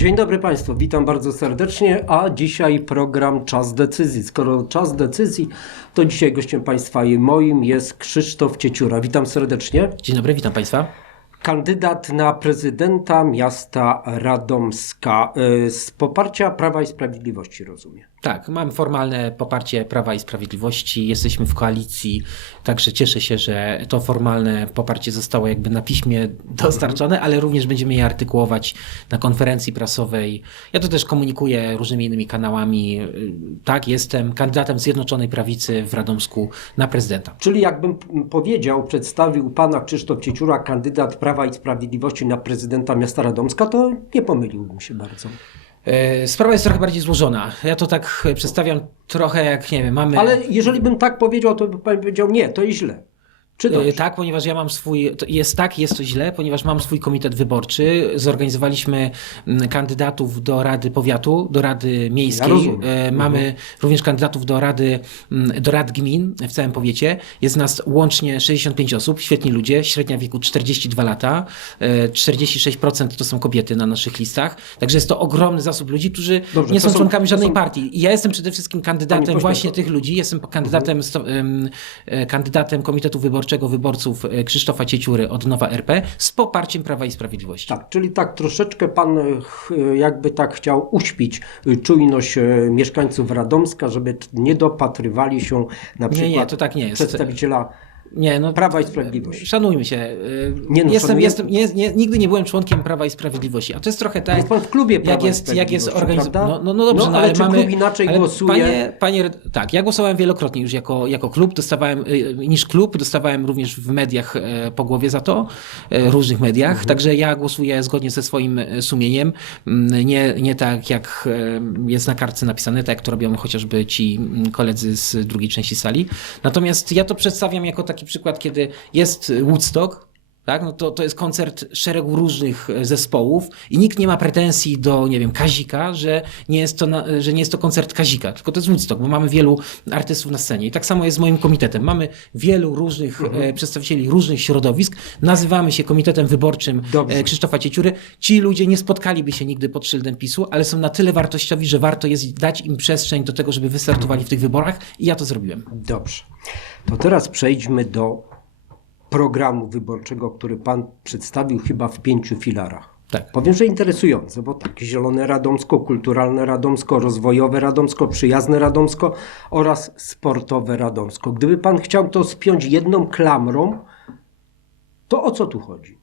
Dzień dobry Państwu, witam bardzo serdecznie, a dzisiaj program Czas Decyzji. Skoro czas decyzji, to dzisiaj gościem Państwa i moim jest Krzysztof Cieciura. Witam serdecznie. Dzień dobry, witam Państwa. Kandydat na prezydenta miasta Radomska y, z poparcia Prawa i Sprawiedliwości, rozumiem. Tak, mam formalne poparcie Prawa i Sprawiedliwości, jesteśmy w koalicji, także cieszę się, że to formalne poparcie zostało jakby na piśmie dostarczone, ale również będziemy je artykułować na konferencji prasowej. Ja to też komunikuję różnymi innymi kanałami. Tak, jestem kandydatem Zjednoczonej Prawicy w Radomsku na prezydenta. Czyli jakbym powiedział, przedstawił pana Krzysztof Cieciura, kandydat Prawa i Sprawiedliwości na prezydenta miasta Radomska, to nie pomyliłbym się bardzo. E, Sprawa jest trochę bardziej złożona. Ja to tak przedstawiam trochę jak, nie wiem, mamy... Ale jeżeli bym tak powiedział, to by pan powiedział nie, to jest źle. Czy dobrze? Tak, ponieważ ja mam swój, jest tak, jest to źle, ponieważ mam swój komitet wyborczy. Zorganizowaliśmy mm, kandydatów do Rady Powiatu, do Rady Miejskiej. Ja. E, Mamy również kandydatów do Rady, mm, do Rad Gmin w całym powiecie. Jest nas łącznie 65 osób, świetni ludzie, średnia wieku 42 lata. E, 46% to są kobiety na naszych listach. Także jest to ogromny zasób ludzi, którzy Dobrze, nie są są- członkami żadnej są- partii. I ja jestem przede wszystkim kandydatem właśnie tych ludzi. Jestem kandydatem, e, kandydatem Komitetu Wyborczego Wyborców e, Krzysztofa Cieciury od Nowa RP z poparciem Prawa i Sprawiedliwości. Tak, czyli tak troszeczkę pan e, ch- jakby tak chciał uśpić e, czujność e, mieszkańców Radomska, żeby nie dopatrywali się na Nie, przykład nie, to tak nie jest. przedstawiciela Nie, no, Prawa i Sprawiedliwości. Szanujmy się. y, Nie no, jestem, jestem, nie, nie, nigdy nie byłem członkiem Prawa i Sprawiedliwości. A to jest trochę tak. Jest pan w klubie Prawa jak jest, jak jest prawda? No, no, no dobrze, No, no, ale ale, czy mamy. klub inaczej ale głosuje? Panie, panie, tak, ja głosowałem wielokrotnie już jako, jako klub. Dostawałem y, niż klub, dostawałem również w mediach e, po głowie za to, różnych mediach. Mhm. Także ja głosuję zgodnie ze swoim sumieniem. Mm, Nie, nie tak, jak jest na kartce napisane, tak jak to robią chociażby ci mm, koledzy z drugiej części sali. Natomiast ja to przedstawiam jako taki przykład, kiedy jest Woodstock, tak? No to, to jest koncert szeregu różnych e, zespołów i nikt nie ma pretensji do, nie wiem, Kazika, że nie jest to, na, że nie jest to koncert Kazika, tylko to jest Woodstock, bo mamy wielu artystów na scenie. I tak samo jest z moim komitetem. Mamy wielu różnych e, przedstawicieli różnych środowisk. Nazywamy się Komitetem Wyborczym Dobrze. e, Krzysztofa Cieciury. Ci ludzie nie spotkaliby się nigdy pod szyldem PiSu, ale są na tyle wartościowi, że warto jest dać im przestrzeń do tego, żeby wystartowali w tych wyborach i ja to zrobiłem. Dobrze. To teraz przejdźmy do programu wyborczego, który pan przedstawił chyba w pięciu filarach. Tak. Powiem, że interesujące, bo tak, zielone Radomsko, kulturalne Radomsko, rozwojowe Radomsko, przyjazne Radomsko oraz sportowe Radomsko. Gdyby pan chciał to spiąć jedną klamrą, to o co tu chodzi?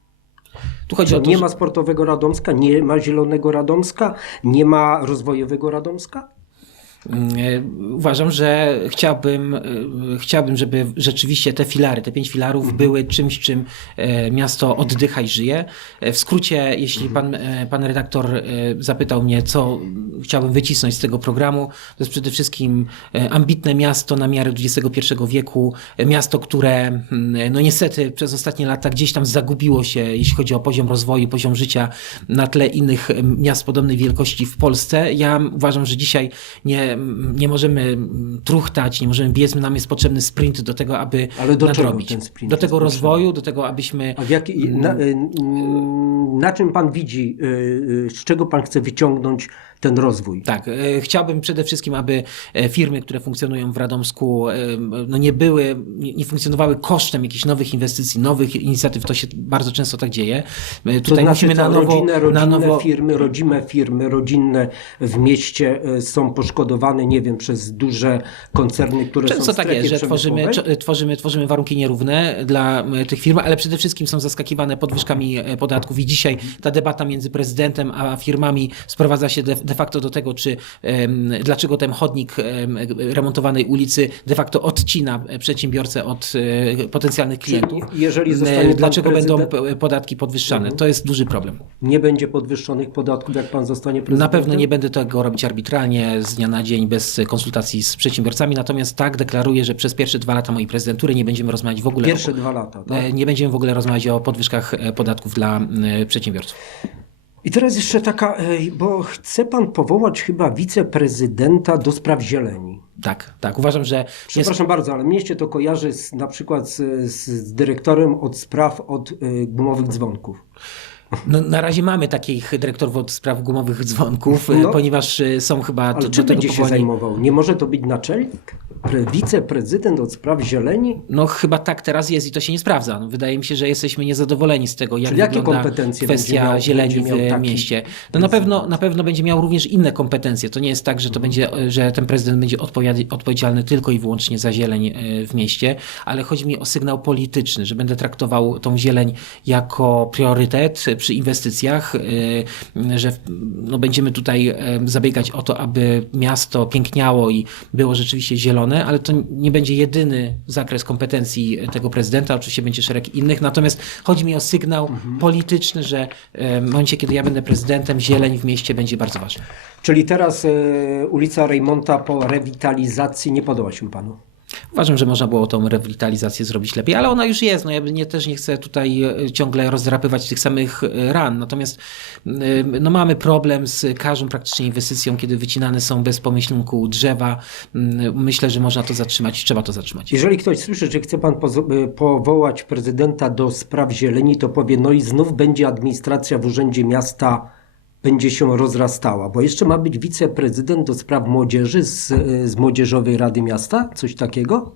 Tu chodzi o to, Nie ma sportowego Radomska, nie ma zielonego Radomska, nie ma rozwojowego Radomska? E, Uważam, że chciałbym, e, chciałbym, żeby rzeczywiście te filary, te pięć filarów były czymś, czym e, miasto oddycha i żyje. W skrócie, jeśli pan, e, pan redaktor zapytał mnie, co chciałbym wycisnąć z tego programu, to jest przede wszystkim ambitne miasto na miarę XXI wieku, miasto, które mm, no niestety przez ostatnie lata gdzieś tam zagubiło się, jeśli chodzi o poziom rozwoju, poziom życia na tle innych miast podobnej wielkości w Polsce. Ja uważam, że dzisiaj nie, nie możemy truchtać, nie możemy biec, nam jest potrzebny sprint do tego, aby Ale do nadrobić. do tego potrzebny? rozwoju, do tego, abyśmy A w jaki, na, y, y, na czym pan widzi, y, y, z czego pan chce wyciągnąć ten rozwój? Tak, e, chciałbym przede wszystkim, aby e, firmy, które funkcjonują w Radomsku, e, no nie były, nie, funkcjonowały kosztem jakichś nowych inwestycji, nowych inicjatyw. To się bardzo często tak dzieje. E, To Tutaj znaczy, musimy na nowo, rodzinne, na rodzinne nowo firmy, rodzime firmy, rodzinne w mieście y, są poszkodowane, nie wiem, przez duże koncerny, które są Często tak jest, że tworzymy, tworzymy, tworzymy warunki nierówne dla tych firm, ale przede wszystkim są zaskakiwane podwyżkami e, podatków i dzisiaj ta debata między prezydentem a firmami sprowadza się de, de facto do tego, czy dlaczego ten chodnik em, remontowanej ulicy de facto odcina e, przedsiębiorcę od e, potencjalnych klientów. jeżeli E, zostanie Dlaczego będą prezydent- p- podatki podwyższane? To jest duży problem. Nie będzie podwyższonych podatków, jak pan zostanie prezydentem? Na pewno nie będę tego robić arbitralnie z dnia na dzień bez konsultacji z przedsiębiorcami, natomiast tak deklaruję, że przez pierwsze dwa lata mojej prezydentury nie będziemy rozmawiać w ogóle Pierwsze o, dwa lata, tak? e, nie będziemy w ogóle rozmawiać o podwyżkach podatków dla e, przedsiębiorców. I teraz jeszcze taka, ej, bo chce pan powołać chyba wiceprezydenta do spraw zieleni. Tak, tak. Uważam, że jest, Przepraszam bardzo, ale mnie się to kojarzy z, na przykład z, z, z dyrektorem od spraw od y, gumowych dzwonków. No, na razie mamy takich dyrektorów od spraw gumowych dzwonków, No. e, ponieważ e, są chyba Ale do, czym będzie się zajmował? Nie może to być naczelnik? Pre, wiceprezydent od spraw zieleni? No chyba tak teraz jest i to się nie sprawdza. No, wydaje mi się, że jesteśmy niezadowoleni z tego, jak Czyli jakie kompetencje kwestia miał- zieleni w mieście. No na pewno, na pewno będzie miał również inne kompetencje. To nie jest tak, że to będzie, że ten prezydent będzie odpowiedzialny tylko i wyłącznie za zieleń e, w mieście, ale chodzi mi o sygnał polityczny, że będę traktował tą zieleń jako priorytet przy inwestycjach, e, że no, będziemy tutaj e, zabiegać o to, aby miasto piękniało i było rzeczywiście zielone, ale to nie będzie jedyny zakres kompetencji tego prezydenta, oczywiście będzie szereg innych, natomiast chodzi mi o sygnał polityczny, że e, w momencie, kiedy ja będę prezydentem, zieleń w mieście będzie bardzo ważna. Czyli teraz e, ulica Rejmonta po rewitalizacji nie podoba się panu? Uważam, że można było tą rewitalizację zrobić lepiej, ale ona już jest. No ja nie, też nie chcę tutaj e, ciągle rozdrapywać tych samych e, ran. Natomiast e, no mamy problem z każdą praktycznie inwestycją, kiedy wycinane są bez pomyślunku drzewa. Mm, Myślę, że można to zatrzymać, trzeba to zatrzymać. Jeżeli ktoś słyszy, że chce pan powołać prezydenta do spraw zieleni, to powie, no i znów będzie administracja w Urzędzie Miasta będzie się rozrastała, bo jeszcze ma być wiceprezydent do spraw młodzieży z, z Młodzieżowej Rady Miasta, coś takiego?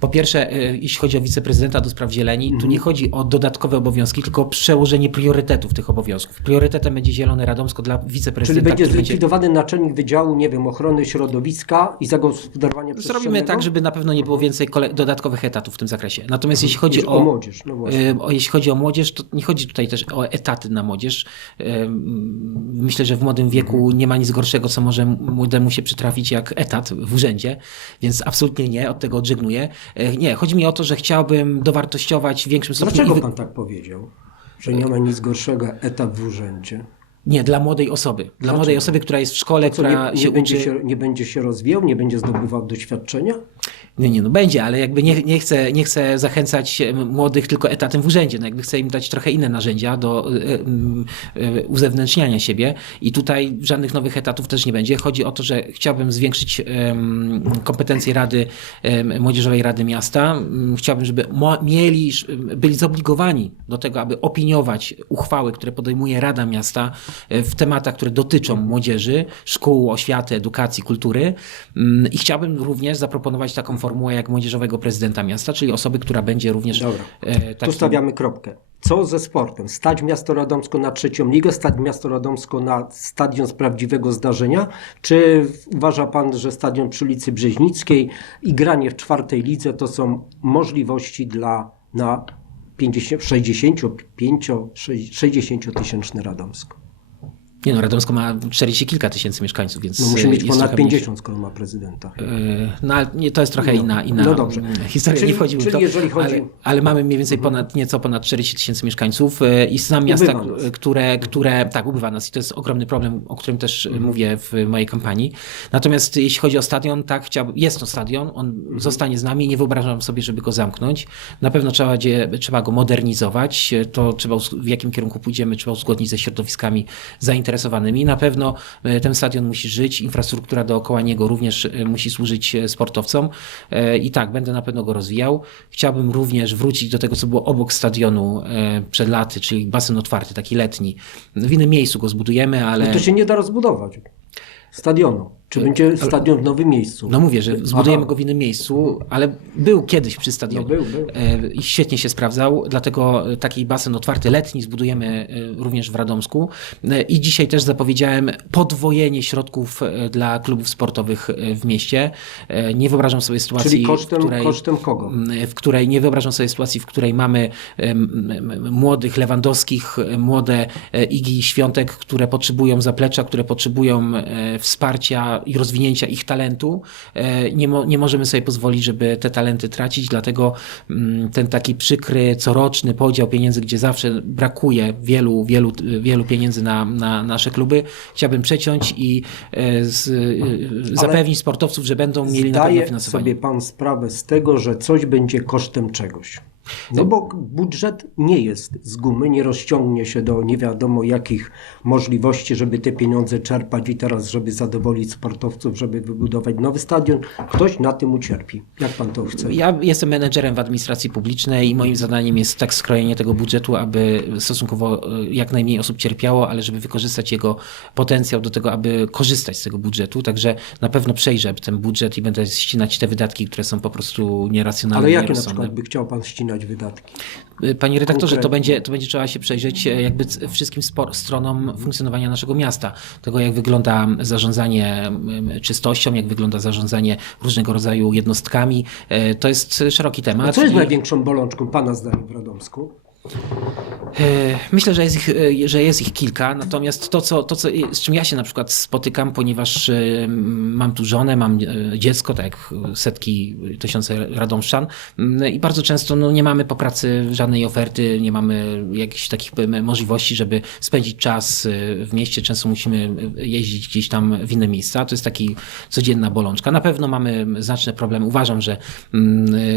Po pierwsze, e, jeśli chodzi o wiceprezydenta do spraw zieleni, tu Mhm. nie chodzi o dodatkowe obowiązki, tylko o przełożenie priorytetów tych obowiązków. Priorytetem będzie Zielone Radomsko dla Czyli wiceprezydenta, będzie który zlikwidowany naczelnik Wydziału, nie wiem, ochrony środowiska i zagospodarowania Zrobimy przestrzennego? tak, żeby na pewno nie było więcej dodatkowych etatów w tym zakresie. Natomiast jeśli chodzi o, o młodzież, no e, o, jeśli chodzi o młodzież, to nie chodzi tutaj też o etaty na młodzież. E, Myślę, że w młodym wieku nie ma nic gorszego, co może młodemu się przytrafić jak etat w urzędzie, więc absolutnie nie, od tego odżegnuję. E, Nie, chodzi mi o to, że chciałbym dowartościować w większym stopniu... Dlaczego wy- pan tak powiedział? Że nie ma nic gorszego etap w urzędzie. Nie, dla młodej osoby. Dla młodej osoby, która jest w szkole, która nie, się nie, będzie uczy... się, nie będzie się rozwijał, nie będzie zdobywał doświadczenia? Nie, nie, no będzie, ale jakby nie, nie, chcę, nie chcę zachęcać e, młodych tylko etatem w urzędzie. No jakby chcę im dać trochę inne narzędzia do e, e, uzewnętrzniania siebie i tutaj żadnych nowych etatów też nie będzie. Chodzi o to, że chciałbym zwiększyć kompetencje Rady, Młodzieżowej Rady Miasta. Chciałbym, żeby mieli, byli zobligowani do tego, aby opiniować uchwały, które podejmuje Rada Miasta w tematach, które dotyczą młodzieży, szkół, oświaty, edukacji, kultury. I chciałbym również zaproponować taką formułę jak młodzieżowego prezydenta miasta, czyli osoby, która będzie również Dobra. e, Tu takim... stawiamy kropkę. Co ze sportem? Stać miasto Radomsko na trzecią ligę, stać miasto Radomsko na stadion z prawdziwego zdarzenia? Czy uważa pan, że stadion przy ulicy Brzeźnickiej i granie w czwartej lidze to są możliwości dla na 50, 65, 60 tysięczny Radomsko? Nie no, Radomsko ma 40 kilka tysięcy mieszkańców, więc No musi mieć jest ponad trochę mniejsze. 50, skoro ma prezydenta. E, No ale nie, to jest trochę inna, inna no dobrze. mm, historia, Czyli- nie wchodzimy czyli w to, jeżeli chodzi- ale, ale mamy mniej więcej ponad, nieco ponad 40 tysięcy mieszkańców e, i znam miasta, nas. które, które, tak, ubywa nas i to jest ogromny problem, o którym też Mhm. mówię w mojej kampanii. Natomiast jeśli chodzi o stadion, tak, chciałbym, jest to stadion, on Mhm. zostanie z nami, nie wyobrażam sobie, żeby go zamknąć. Na pewno trzeba, będzie, trzeba go modernizować, to trzeba, w jakim kierunku pójdziemy, trzeba uzgodnić ze środowiskami zainteresowanymi. Na pewno e, ten stadion musi żyć, infrastruktura dookoła niego również e, musi służyć e, sportowcom i tak, będę na pewno go rozwijał. Chciałbym również wrócić do tego, co było obok stadionu przed laty, czyli basen otwarty, taki letni. W innym miejscu go zbudujemy, ale... To się nie da rozbudować stadionu. Czy będzie stadion w nowym miejscu? No mówię, że zbudujemy Aha. go w innym miejscu, ale był kiedyś przy stadionie. No był, był. E, I świetnie się sprawdzał, dlatego taki basen otwarty letni zbudujemy e, również w Radomsku. E, I dzisiaj też zapowiedziałem podwojenie środków dla klubów sportowych w mieście. Nie wyobrażam sobie sytuacji, Czyli kosztem, w której kosztem kogo? w której nie wyobrażam sobie sytuacji, w której mamy młodych Lewandowskich, młode Igi Świątek, które potrzebują zaplecza, które potrzebują e, i rozwinięcia ich talentu. E, Nie, mo, nie możemy sobie pozwolić, żeby te talenty tracić, dlatego mm, ten taki przykry, coroczny podział pieniędzy, gdzie zawsze brakuje wielu, wielu, wielu pieniędzy na, na nasze kluby, chciałbym przeciąć i e, z, e, zapewnić sportowców, że będą mieli na pewno finansowanie. sobie pan sprawę z tego, że coś będzie kosztem czegoś. No bo budżet nie jest z gumy, nie rozciągnie się do nie wiadomo jakich możliwości, żeby te pieniądze czerpać i teraz, żeby zadowolić sportowców, żeby wybudować nowy stadion. Ktoś na tym ucierpi. Jak pan to chce? Ja jestem menedżerem w administracji publicznej i moim zadaniem jest tak skrojenie tego budżetu, aby stosunkowo e, jak najmniej osób cierpiało, ale żeby wykorzystać jego potencjał do tego, aby korzystać z tego budżetu. Także na pewno przejrzę ten budżet i będę ścinać te wydatki, które są po prostu nieracjonalne. Ale jakie na przykład by chciał pan ścinać wydatki? Panie redaktorze, to będzie, to będzie trzeba się przejrzeć e, jakby wszystkim stronom funkcjonowania naszego miasta. Tego, jak wygląda zarządzanie czystością, jak wygląda zarządzanie różnego rodzaju jednostkami. E, To jest szeroki temat. A co jest i- największą bolączką pana zdaniem w Radomsku? E, Myślę, że jest, ich, e, że jest ich kilka, natomiast to, co, to co, z czym ja się na przykład spotykam, ponieważ e, mam tu żonę, mam dziecko, tak jak setki, tysiące radomszczan i bardzo często no, nie mamy po pracy żadnej oferty, nie mamy jakichś takich możliwości, żeby spędzić czas w mieście. Często musimy jeździć gdzieś tam w inne miejsca. To jest taki codzienna bolączka. Na pewno mamy znaczne problemy. Uważam, że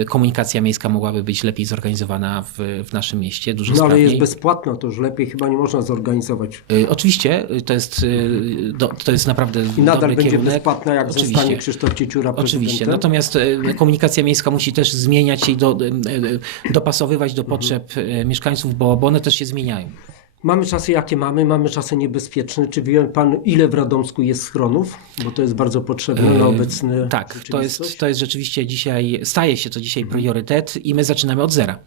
komunikacja miejska mogłaby być lepiej zorganizowana w, w naszym mieście, dużo No ale jest bezpłatna, to już lepiej chyba nie można zorganizować. Y, Oczywiście, y, to jest, y, do, to jest naprawdę I nadal dobry będzie kierunek. bezpłatna, jak Oczywiście. zostanie Krzysztof Cieciura Oczywiście. Natomiast y, komunikacja miejska musi też zmieniać się i do, y, dopasowywać do potrzeb mieszkańców, bo, bo one też się zmieniają. Mamy czasy jakie mamy, mamy czasy niebezpieczne. Czy wie pan, ile w Radomsku jest schronów? Bo to jest bardzo potrzebne na obecny Tak, to jest, to jest rzeczywiście dzisiaj, staje się to dzisiaj priorytet i my zaczynamy od zera.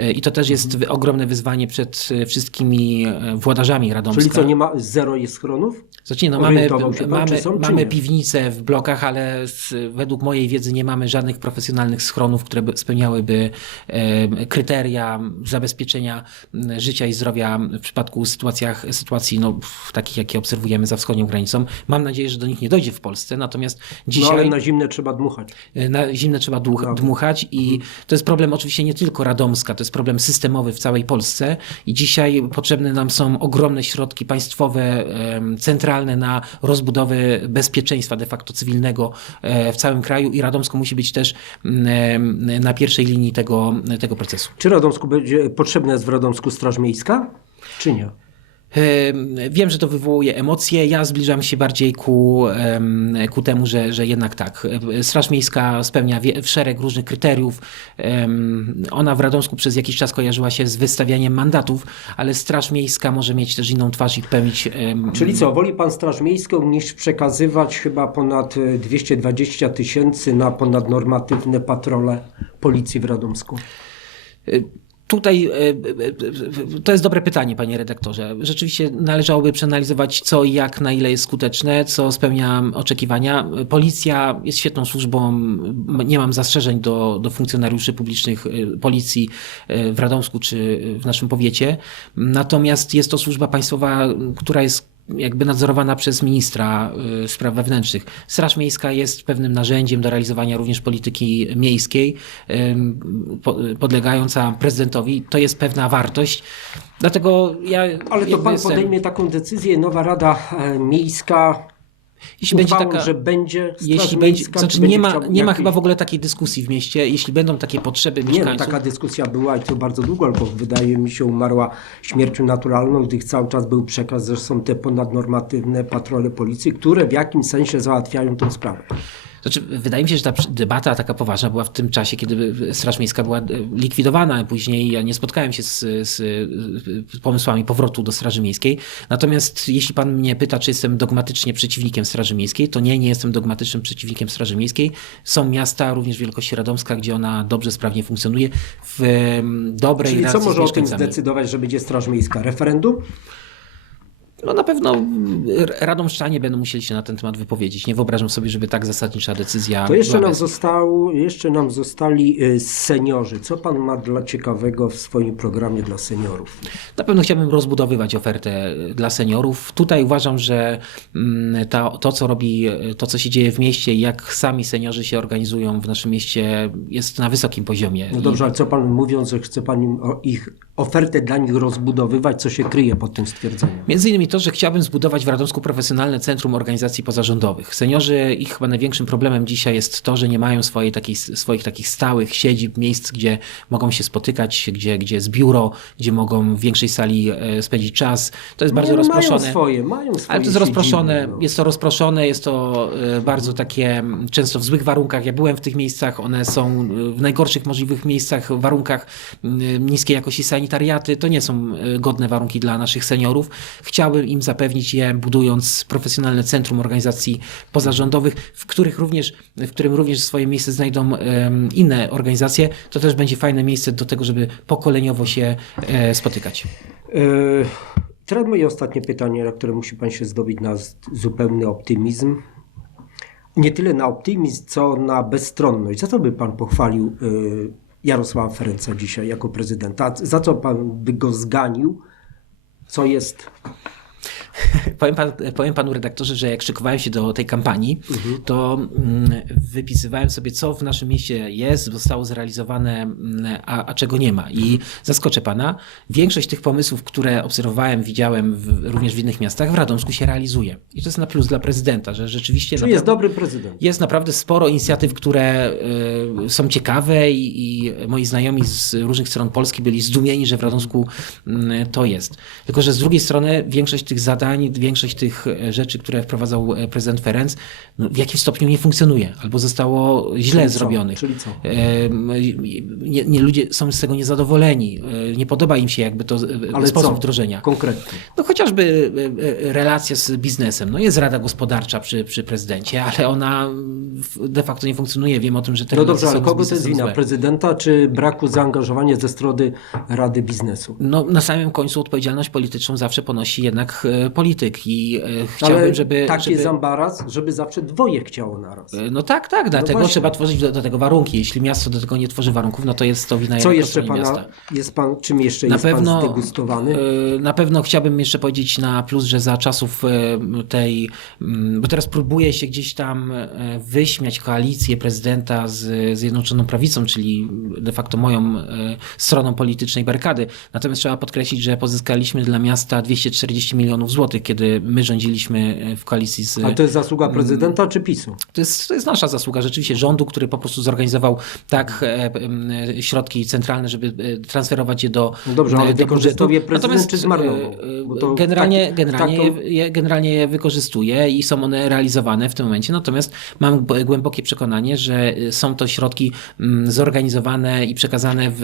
Y, I to też jest wy- ogromne wyzwanie przed y, wszystkimi y, włodarzami Radomska. Czyli co, nie ma, zero jest schronów? Znaczy, nie, no, mamy, pan, mamy, czy są, czy mamy piwnice w blokach, ale z, według mojej wiedzy nie mamy żadnych profesjonalnych schronów, które by spełniałyby e, kryteria zabezpieczenia życia i zdrowia w przypadku sytuacjach, sytuacji no, takich, jakie obserwujemy za wschodnią granicą. Mam nadzieję, że do nich nie dojdzie w Polsce, natomiast No dzisiaj... ale na zimne trzeba dmuchać. Na zimne trzeba dmuch, dmuchać i to jest problem oczywiście nie tylko radomska, to jest problem systemowy w całej Polsce i dzisiaj potrzebne nam są ogromne środki państwowe, centralne na rozbudowę bezpieczeństwa de facto cywilnego e, w całym kraju i Radomsko musi być też em, na pierwszej linii tego, tego procesu. Czy Radomsku będzie, potrzebna jest w Radomsku Straż Miejska? Czy nie? Em, Wiem, że to wywołuje emocje. Ja zbliżam się bardziej ku, ku temu, że, że jednak tak. Straż Miejska spełnia szereg różnych kryteriów. Ona w Radomsku przez jakiś czas kojarzyła się z wystawianiem mandatów, ale Straż Miejska może mieć też inną twarz i pełnić. Czyli co, woli pan Straż Miejską niż przekazywać chyba ponad e, 220 tysięcy na ponadnormatywne patrole policji w Radomsku? Tutaj e, e, e, to jest dobre pytanie, panie redaktorze. Rzeczywiście należałoby przeanalizować, co i jak, na ile jest skuteczne, co spełnia oczekiwania. Policja jest świetną służbą, nie mam zastrzeżeń do, do funkcjonariuszy publicznych policji w Radomsku czy w naszym powiecie. Natomiast jest to służba państwowa, która jest jakby nadzorowana przez ministra y, spraw wewnętrznych. Straż Miejska jest pewnym narzędziem do realizowania również polityki miejskiej, podlegająca prezydentowi. To jest pewna wartość. Dlatego ja. Ale to pan jestem- podejmie taką decyzję, nowa Rada e, Miejska jeśli będzie taka. że będzie Straż Jeśli będzie, Miejska, znaczy czy nie ma, nie ma chyba w ogóle takiej dyskusji w mieście. Jeśli będą takie potrzeby Nie, no, mieszkańców. taka dyskusja była i to bardzo długo, bo wydaje mi się umarła śmiercią naturalną, gdy cały czas był przekaz, że są te ponadnormatywne patrole policji, które w jakimś sensie załatwiają tę sprawę. Znaczy, wydaje mi się, że ta debata taka poważna była w tym czasie, kiedy Straż Miejska była e, likwidowana. Później ja nie spotkałem się z, z, pomysłami powrotu do Straży Miejskiej. Natomiast jeśli pan mnie pyta, czy jestem dogmatycznie przeciwnikiem Straży Miejskiej, to nie, nie jestem dogmatycznym przeciwnikiem Straży Miejskiej. Są miasta, również wielkości Radomska, gdzie ona dobrze, sprawnie funkcjonuje w em, dobrej Czyli co może o tym zdecydować, że będzie Straż Miejska? Referendum? No na pewno Radomszczanie będą musieli się na ten temat wypowiedzieć. Nie wyobrażam sobie, żeby tak zasadnicza decyzja To jeszcze była nam, został, jeszcze nam zostali y, seniorzy. Co pan ma dla ciekawego w swoim programie dla seniorów? Na pewno chciałbym rozbudowywać ofertę dla seniorów. Tutaj uważam, że mm, ta, to, co robi, to, co się dzieje w mieście i jak sami seniorzy się organizują w naszym mieście, jest na wysokim poziomie. No dobrze, ale co pan mówiąc, że chce pan im o ich ofertę dla nich rozbudowywać, co się kryje pod tym stwierdzeniem. Między innymi to, że chciałbym zbudować w Radomsku profesjonalne centrum organizacji pozarządowych. Seniorzy, ich chyba największym problemem dzisiaj jest to, że nie mają swojej takiej, swoich takich stałych siedzib, miejsc, gdzie mogą się spotykać, gdzie, gdzie jest biuro, gdzie mogą w większej sali e, spędzić czas. To jest bardzo Nie, rozproszone. Mają swoje, mają swoje Ale to jest rozproszone, no. jest to rozproszone, jest to e, bardzo takie często w złych warunkach. Ja byłem w tych miejscach, one są e, w najgorszych możliwych miejscach, warunkach niskiej jakości sanitariaty. To nie są e, godne warunki dla naszych seniorów. Chciałbym im zapewnić je, budując profesjonalne centrum organizacji pozarządowych, w których również, w którym również swoje miejsce znajdą inne organizacje. To też będzie fajne miejsce do tego, żeby pokoleniowo się e, spotykać. E, Teraz moje ostatnie pytanie, na które musi Pan się zdobyć na zupełny optymizm. Nie tyle na optymizm, co na bezstronność. Za co by Pan pochwalił Jarosława Ferenca dzisiaj jako prezydenta? Za co Pan by go zganił? Co jest... Powiem, pan, powiem panu redaktorze, że jak szykowałem się do tej kampanii, to mm, wypisywałem sobie, co w naszym mieście jest, zostało zrealizowane, mm, a, a czego nie ma. I zaskoczę pana, większość tych pomysłów, które obserwowałem, widziałem w, również w innych miastach, w Radomsku się realizuje. I to jest na plus dla prezydenta, że rzeczywiście Czy jest dobry prezydent? jest naprawdę sporo inicjatyw, które y, są ciekawe i, i moi znajomi z różnych stron Polski byli zdumieni, że w Radomsku mm, to jest. Tylko, że z drugiej strony większość tych zadań, większość tych e, rzeczy, które wprowadzał e, prezydent Ferenc, no, w jakimś stopniu nie funkcjonuje albo zostało źle Czyli co? zrobionych. Czyli co? Nie, nie, ludzie są z tego niezadowoleni. E, Nie podoba im się jakby to Ale sposób co? wdrożenia. Konkretnie. No chociażby relacja z biznesem. No jest rada gospodarcza przy, przy prezydencie, ale ona de facto nie funkcjonuje. Wiem o tym, że te No dobrze, ale kogo to jest wina? złe. Prezydenta czy braku zaangażowania ze strony Rady Biznesu? No, na samym końcu odpowiedzialność polityczną zawsze ponosi jednak polityk i e, chciałbym, Ale żeby... taki żeby... jest ambaraz, żeby zawsze dwoje chciało naraz. E, No tak, tak, dlatego właśnie. trzeba tworzyć do, do tego warunki. Jeśli miasto do tego nie tworzy warunków, no to jest to wina Co jeszcze pana, miasta. jest pan, czym jeszcze Na jest pewno, pan zdegustowany? e, na pewno chciałbym jeszcze powiedzieć na plus, że za czasów tej, mm, bo teraz próbuje się gdzieś tam wyśmiać koalicję prezydenta z Zjednoczoną Prawicą, czyli de facto moją stroną politycznej barykady. Natomiast trzeba podkreślić, że pozyskaliśmy dla miasta 240 milionów złotych, kiedy my rządziliśmy e, w koalicji z... A to jest zasługa mm. prezydenta czy PiSu? To jest, to jest nasza zasługa, rzeczywiście rządu, który po prostu zorganizował tak e, e, środki centralne, żeby transferować je do No dobrze, ale do wykorzystał je budżetu. prezydent czy zmarnował? Generalnie, tak- generalnie, tak to- je, generalnie je wykorzystuje i są one realizowane w tym momencie, natomiast mam głębokie przekonanie, że są to środki mm, zorganizowane i przekazane w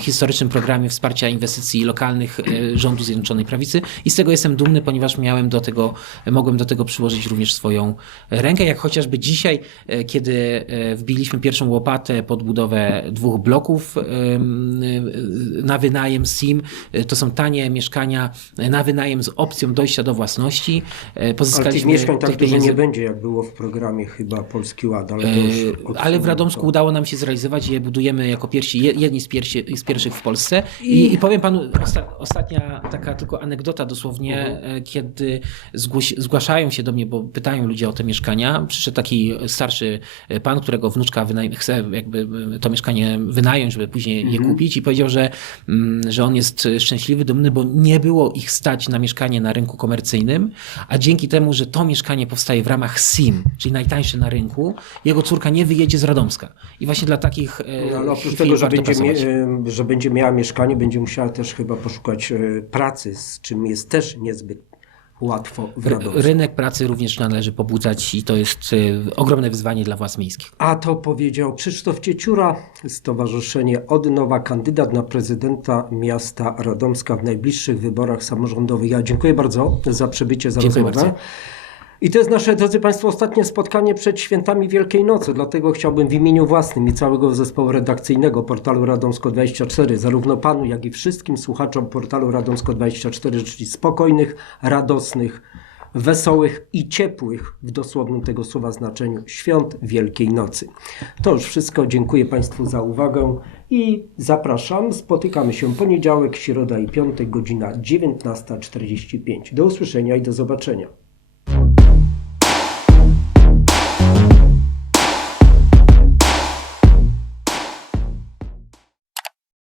historycznym programie wsparcia inwestycji lokalnych rządu Zjednoczonej Prawicy i z tego jestem dumny, ponieważ miałem do tego, mogłem do tego przyłożyć również swoją rękę, jak chociażby dzisiaj, e, kiedy e, wbiliśmy pierwszą łopatę pod budowę dwóch bloków e, na wynajem SIM. To są tanie mieszkania na wynajem z opcją dojścia do własności. E, Ale tych Pozyskaliśmy mieszkań tak dużo pieniędzy- nie będzie, jak było w programie chyba Polski Ład, ale to Ale w. Radomsku udało nam się zrealizować i je budujemy jako pierwsi, je- jedni z, pierwsi, z pierwszych w Polsce. I, i powiem panu, osta, ostatnia taka tylko anegdota dosłownie, Mhm. Kiedy zgłaszają się do mnie, bo pytają ludzie o te mieszkania. Przyszedł taki starszy pan, którego wnuczka wynaj- chce jakby e, to mieszkanie wynająć, żeby później je Mhm. kupić i powiedział, że, mm, że on jest szczęśliwy, dumny, bo nie było ich stać na mieszkanie na rynku komercyjnym, a dzięki temu, że to mieszkanie powstaje w ramach SIM, czyli najtańsze na rynku, jego córka nie wyjedzie z Radomska. I właśnie dla takich e, No, ale oprócz tego, że będzie, mie- e, że będzie miała mieszkanie, będzie musiała też chyba poszukać pracy, z czym jest też niezbyt łatwo w Radomsku. Rynek pracy również należy pobudzać i to jest e, ogromne wyzwanie dla władz miejskich. A to powiedział Krzysztof Cieciura, Stowarzyszenie Odnowa, kandydat na prezydenta miasta Radomska w najbliższych wyborach samorządowych. Ja dziękuję bardzo za przybycie, za Dziękuję rozmowę. bardzo. I to jest nasze, drodzy Państwo, ostatnie spotkanie przed świętami Wielkiej Nocy, dlatego chciałbym w imieniu własnym i całego zespołu redakcyjnego portalu Radomsko24 zarówno Panu, jak i wszystkim słuchaczom portalu Radomsko24 życzyć spokojnych, radosnych, wesołych i ciepłych w dosłownym tego słowa znaczeniu świąt Wielkiej Nocy. To już wszystko. Dziękuję Państwu za uwagę i zapraszam. Spotykamy się poniedziałek, środa i piątek, godzina 19.45. Do usłyszenia i do zobaczenia.